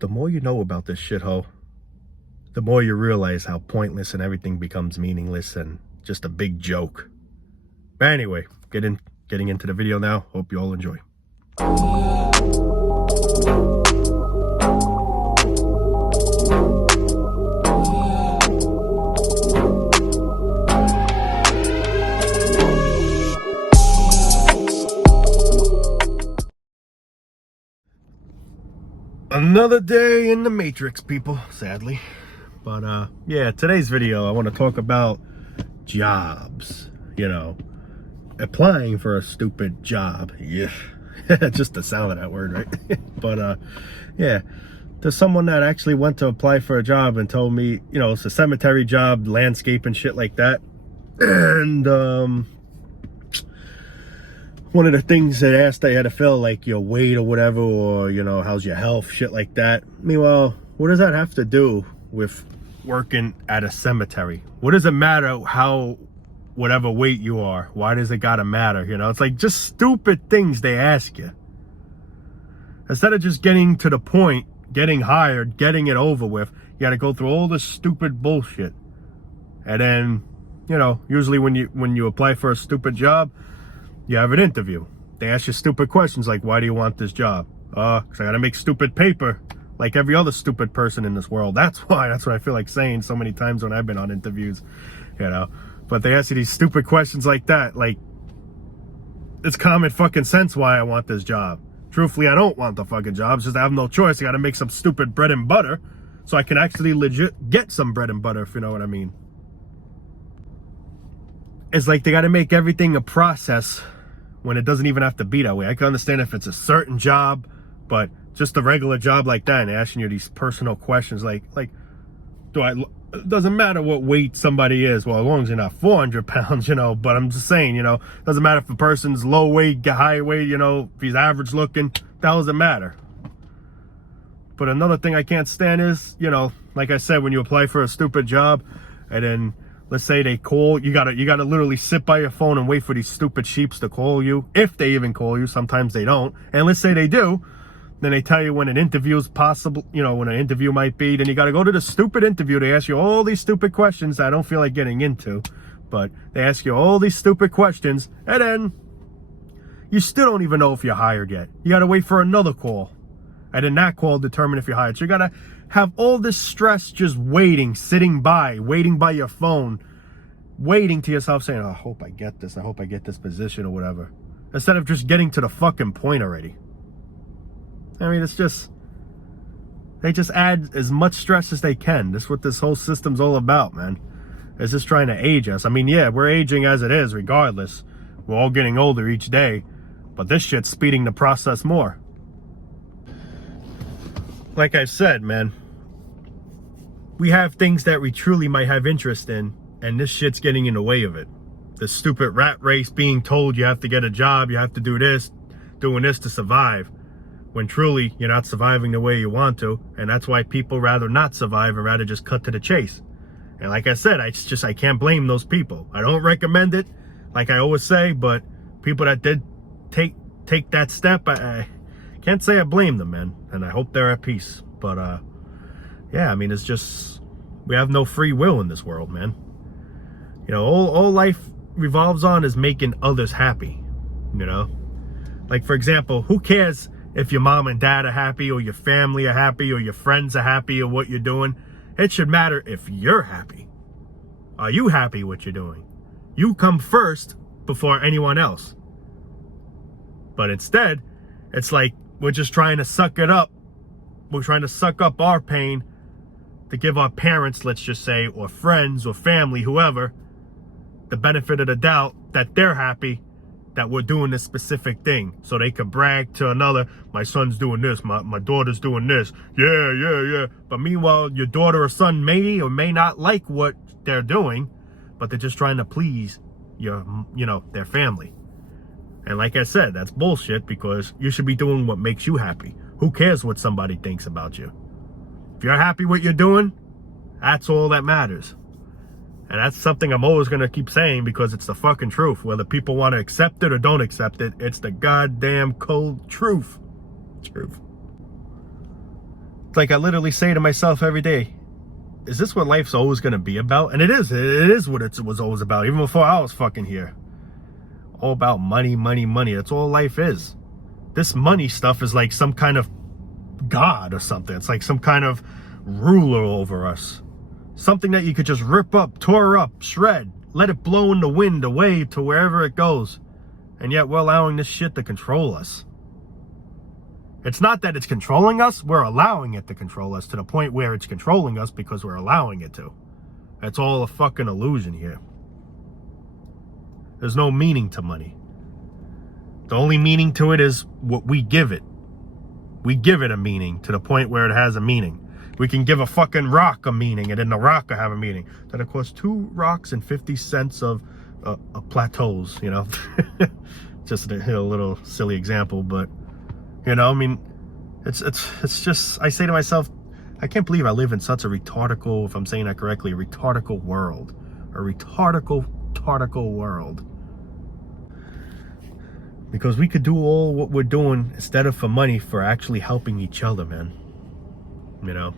The more you know about this shithole, the more you realize how pointless and everything becomes meaningless and just a big joke. But anyway, getting into the video now. Hope you all enjoy. Another day in the Matrix, people, sadly. But yeah, today's video I want to talk about jobs. You know, applying for a stupid job. Yeah. Just the sound of that word, right? But yeah, there's someone that actually went to apply for a job and told me, you know, it's a cemetery job, landscape and shit like that. And one of the things they asked, they had to fill like your weight or whatever, or, you know, how's your health, shit like that. Meanwhile, what does that have to do with working at a cemetery? What does it matter how, whatever weight you are? Why does it gotta matter? You know, it's like just stupid things they ask you. Instead of just getting to the point, getting hired, getting it over with, you gotta go through all this stupid bullshit. And then, you know, usually when you apply for a stupid job, you have an interview. They ask you stupid questions like, why do you want this job? Because I gotta make stupid paper like every other stupid person in this world. That's why. That's what I feel like saying so many times when I've been on interviews, you know. But they ask you these stupid questions like that. Like, it's common fucking sense why I want this job. Truthfully, I don't want the fucking job. It's just I have no choice. I gotta make some stupid bread and butter so I can actually legit get some bread and butter, if you know what I mean. It's like they gotta make everything a process when it doesn't even have to be that way. I can understand if it's a certain job, but just a regular job like that and asking you these personal questions like it doesn't matter what weight somebody is, well, as long as you're not 400 pounds, you know, but I'm just saying, you know, doesn't matter if a person's low weight, high weight, you know, if he's average looking, that doesn't matter. But another thing I can't stand is, you know, like I said, when you apply for a stupid job and then let's say they call, you gotta literally sit by your phone and wait for these stupid sheeps to call you, if they even call you. Sometimes they don't. And let's say they do, then they tell you when an interview is possible, you know, when an interview might be. Then you gotta go to the stupid interview. They ask you all these stupid questions I don't feel like getting into, but they ask you all these stupid questions, and then you still don't even know if you're hired yet. You gotta wait for another call, and then that call determine if you're hired. So you gotta have all this stress just waiting, sitting by, waiting by your phone, waiting to yourself saying, oh, I hope I get this. I hope I get this position or whatever. Instead of just getting to the fucking point already. I mean, it's just, they just add as much stress as they can. That's what this whole system's all about, man. It's just trying to age us. I mean, yeah, we're aging as it is regardless. We're all getting older each day. But this shit's speeding the process more. Like I said, man, we have things that we truly might have interest in, and this shit's getting in the way of it. The stupid rat race being told you have to get a job, you have to do this, doing this to survive, when truly you're not surviving the way you want to, and that's why people rather not survive and rather just cut to the chase. And like I said, I can't blame those people. I don't recommend it, like I always say, but people that did take that step, I can't say I blame them, man, and I hope they're at peace. But yeah, I mean, it's just, we have no free will in this world, man. You know, all life revolves on is making others happy, you know? Like, for example, who cares if your mom and dad are happy, or your family are happy, or your friends are happy, or what you're doing? It should matter if you're happy. Are you happy with what you're doing? You come first before anyone else. But instead, it's like we're just trying to suck it up. We're trying to suck up our pain to give our parents, let's just say, or friends or family, whoever, the benefit of the doubt that they're happy that we're doing this specific thing, so they could brag to another, my son's doing this, my daughter's doing this, yeah. But meanwhile, your daughter or son may or may not like what they're doing, but they're just trying to please their family. And like I said, that's bullshit, because you should be doing what makes you happy. Who cares what somebody thinks about you? If you're happy with what you're doing, that's all that matters. And that's something I'm always going to keep saying, because it's the fucking truth. Whether people want to accept it or don't accept it, it's the goddamn cold truth. It's like I literally say to myself every day, is this what life's always going to be about? And it is what it was always about, even before I was fucking here. All about money, money, money. That's all life is. This money stuff is like some kind of god or something. It's like some kind of ruler over us. Something that you could just rip up, tore up, shred, let it blow in the wind away to wherever it goes. And yet we're allowing this shit to control us. It's not that it's controlling us, we're allowing it to control us to the point where it's controlling us because we're allowing it to. It's all a fucking illusion here. There's no meaning to money. The only meaning to it is what we give it. We give it a meaning to the point where it has a meaning. We can give a fucking rock a meaning, and then the rock will have a meaning. That it costs 2 rocks and 50 cents of plateaus, you know. Just a little silly example, but you know, I mean, it's just, I say to myself, I can't believe I live in such a retardical, if I'm saying that correctly, a retardical world. A retardical world. Because we could do all what we're doing instead of for money, for actually helping each other, man. You know,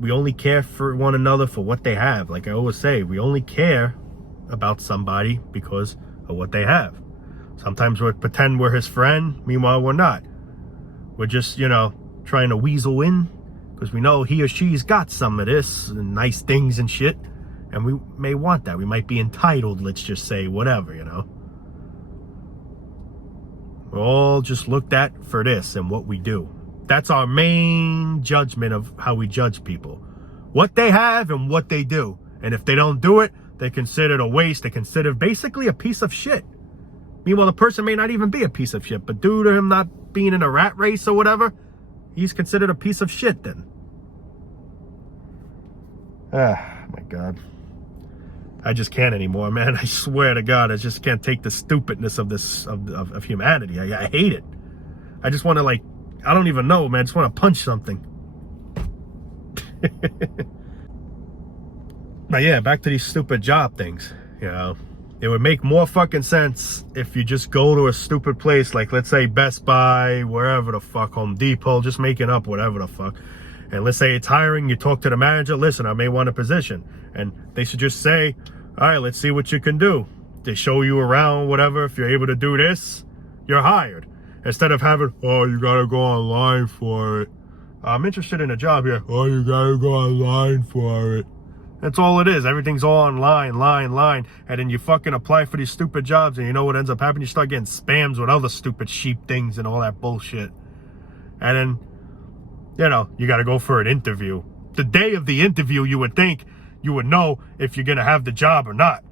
we only care for one another for what they have. Like I always say, we only care about somebody because of what they have. Sometimes we pretend we're his friend, meanwhile we're not. We're just, you know, trying to weasel in because we know he or she's got some of this and nice things and shit. And we may want that. We might be entitled, let's just say, whatever, you know. We're all just looked at for this and what we do. That's our main judgment of how we judge people. What they have and what they do. And if they don't do it, they're considered a waste. They're considered basically a piece of shit. Meanwhile, the person may not even be a piece of shit, but due to him not being in a rat race or whatever, he's considered a piece of shit then. Ah, my God. I just can't anymore, man. I swear to God, I just can't take the stupidness of this, of humanity. I hate it. I just want to, like, I don't even know, man. I just want to punch something. But yeah, back to these stupid job things, you know. It would make more fucking sense if you just go to a stupid place like, let's say, Best Buy, wherever the fuck, Home Depot, just making up whatever the fuck. And let's say it's hiring, you talk to the manager, listen, I may want a position. And they should just say, all right, let's see what you can do. They show you around, whatever. If you're able to do this, you're hired. Instead of having, oh, you gotta go online for it. I'm interested in a job here. Oh, you gotta go online for it. That's all it is. Everything's all online, line. And then you fucking apply for these stupid jobs, and you know what ends up happening? You start getting spams with other stupid sheep things and all that bullshit. And then, you know, you got to go for an interview. The day of the interview, you would think you would know if you're going to have the job or not.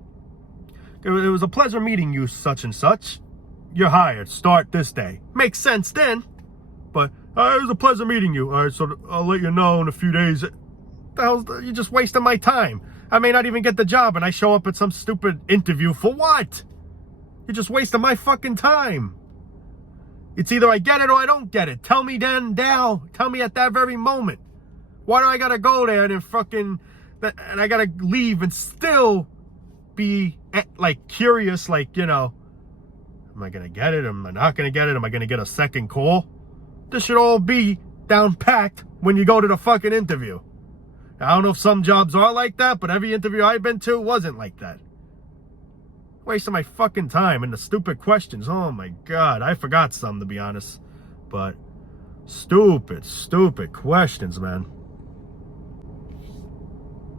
It was a pleasure meeting you, such and such. You're hired. Start this day. Makes sense then. But it was a pleasure meeting you. All right, so I'll let you know in a few days. The hell's you're just wasting my time. I may not even get the job and I show up at some stupid interview for what? You're just wasting my fucking time. It's either I get it or I don't get it. Tell me then, now. Tell me at that very moment. Why do I gotta go there and fucking, and I gotta leave and still be like curious, like, you know, am I gonna get it? Am I not gonna get it? Am I gonna get a second call? This should all be down packed when you go to the fucking interview. I don't know if some jobs are like that, but every interview I've been to wasn't like that. Wasting my fucking time and the stupid questions. Oh my God, I forgot some, to be honest. But stupid questions, man.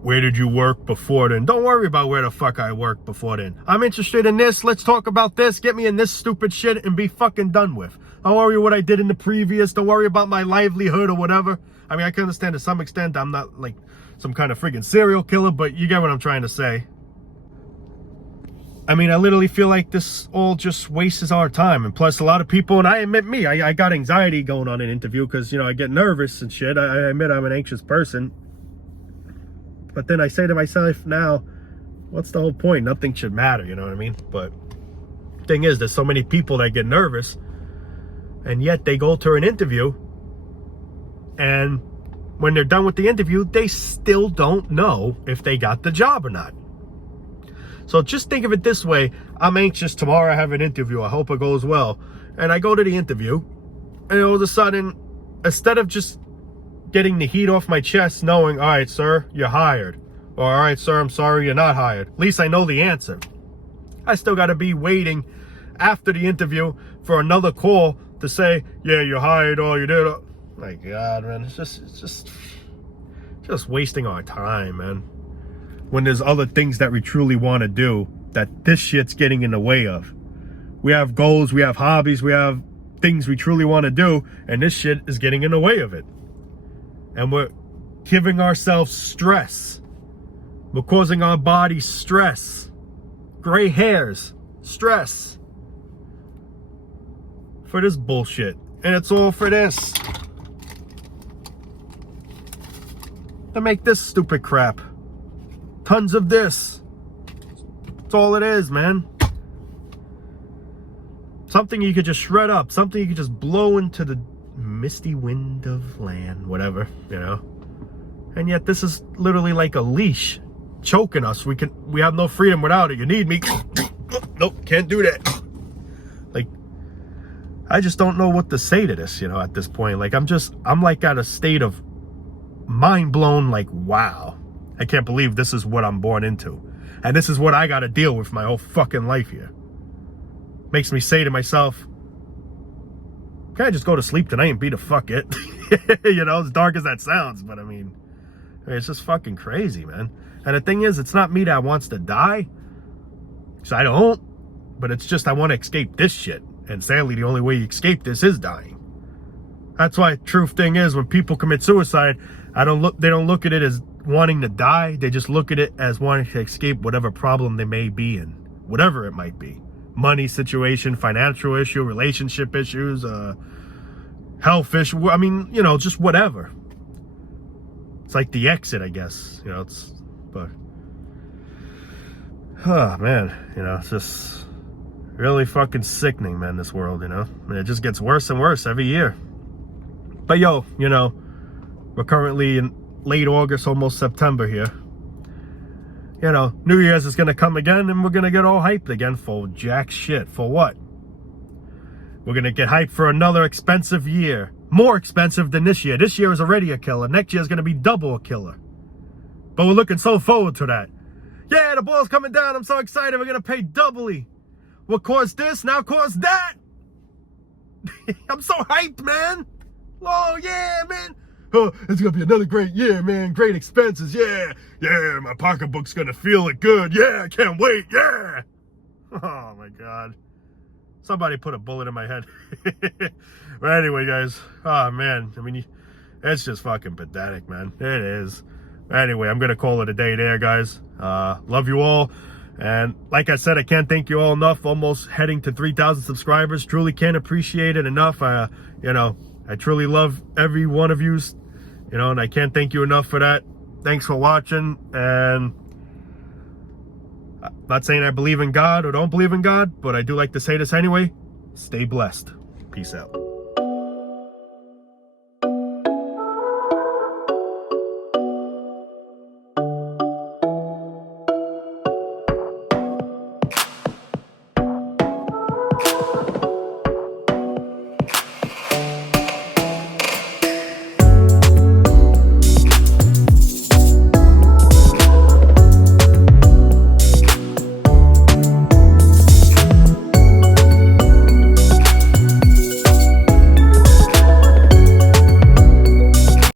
Where did you work before then? Don't worry about where the fuck I worked before then. I'm interested in this. Let's talk about this. Get me in this stupid shit and be fucking done with. Don't worry what I did in the previous. Don't worry about my livelihood or whatever. I mean, I can understand to some extent I'm not like some kind of friggin' serial killer, but you get what I'm trying to say. I mean, I literally feel like this all just wastes our time. And plus, a lot of people, and I admit me, I got anxiety going on an interview because, you know, I get nervous and shit. I admit I'm an anxious person. But then I say to myself now, what's the whole point? Nothing should matter, you know what I mean? But thing is, there's so many people that get nervous, and yet they go to an interview, and when they're done with the interview, they still don't know if they got the job or not. So just think of it this way. I'm anxious. Tomorrow I have an interview. I hope it goes well. And I go to the interview, and all of a sudden, instead of just getting the heat off my chest knowing, all right, sir, you're hired. Or, all right, sir, I'm sorry, you're not hired. At least I know the answer. I still got to be waiting after the interview for another call to say, yeah, you're hired, or you did. My God, man, it's just wasting our time, man. When there's other things that we truly want to do that this shit's getting in the way of. We have goals, we have hobbies, we have things we truly want to do, and this shit is getting in the way of it. And we're giving ourselves stress. We're causing our body stress. Gray hairs, stress. For this bullshit. And it's all for this. To make this stupid crap. Tons of this. That's all it is, man. Something you could just shred up. Something you could just blow into the misty wind of land. Whatever, you know. And yet this is literally like a leash. Choking us. We have no freedom without it. You need me. Nope, can't do that. Like, I just don't know what to say to this, you know, at this point. Like, I'm like at a state of mind blown, like, wow. I can't believe this is what I'm born into. And this is what I gotta deal with my whole fucking life here. Makes me say to myself, can I just go to sleep tonight and be the fuck it? You know, as dark as that sounds, but I mean, it's just fucking crazy, man. And the thing is, it's not me that wants to die. Because I don't. But it's just I want to escape this shit. And sadly, the only way you escape this is dying. That's why truth thing is, when people commit suicide, they don't look at it as wanting to die. They just look at it as wanting to escape whatever problem they may be in. Whatever it might be. Money situation, financial issue, relationship issues, health issue. I mean, you know, just whatever. It's like the exit, I guess. You know, but, oh man, you know, it's just really fucking sickening, man, this world, you know. And it just gets worse and worse every year. But yo, you know, we're currently in late August, almost September here. You know, New Year's is gonna come again, and we're gonna get all hyped again for jack shit. For what? We're gonna get hyped for another expensive year. More expensive than this year. This year is already a killer. Next year is gonna be double a killer. But we're looking so forward to that. Yeah, the ball's coming down. I'm so excited. We're going to pay doubly. What caused this, now caused that. I'm so hyped, man. Oh, yeah, man. Oh, it's going to be another great year, man. Great expenses. Yeah. Yeah, my pocketbook's going to feel it good. Yeah, I can't wait. Yeah. Oh, my God. Somebody put a bullet in my head. But anyway, guys. Oh, man. I mean, it's just fucking pathetic, man. It is. Anyway, I'm going to call it a day there, guys. Love you all. And like I said, I can't thank you all enough. Almost heading to 3,000 subscribers. Truly can't appreciate it enough. You know, I truly love every one of you. You know, and I can't thank you enough for that. Thanks for watching. And I'm not saying I believe in God or don't believe in God, but I do like to say this anyway. Stay blessed. Peace out.